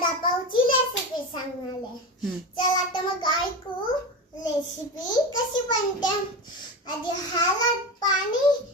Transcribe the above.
वडापावची recipe सांगणार आहे. चला तर मग ऐकू रेसिपी कशी बनते. आधी हळद पाणी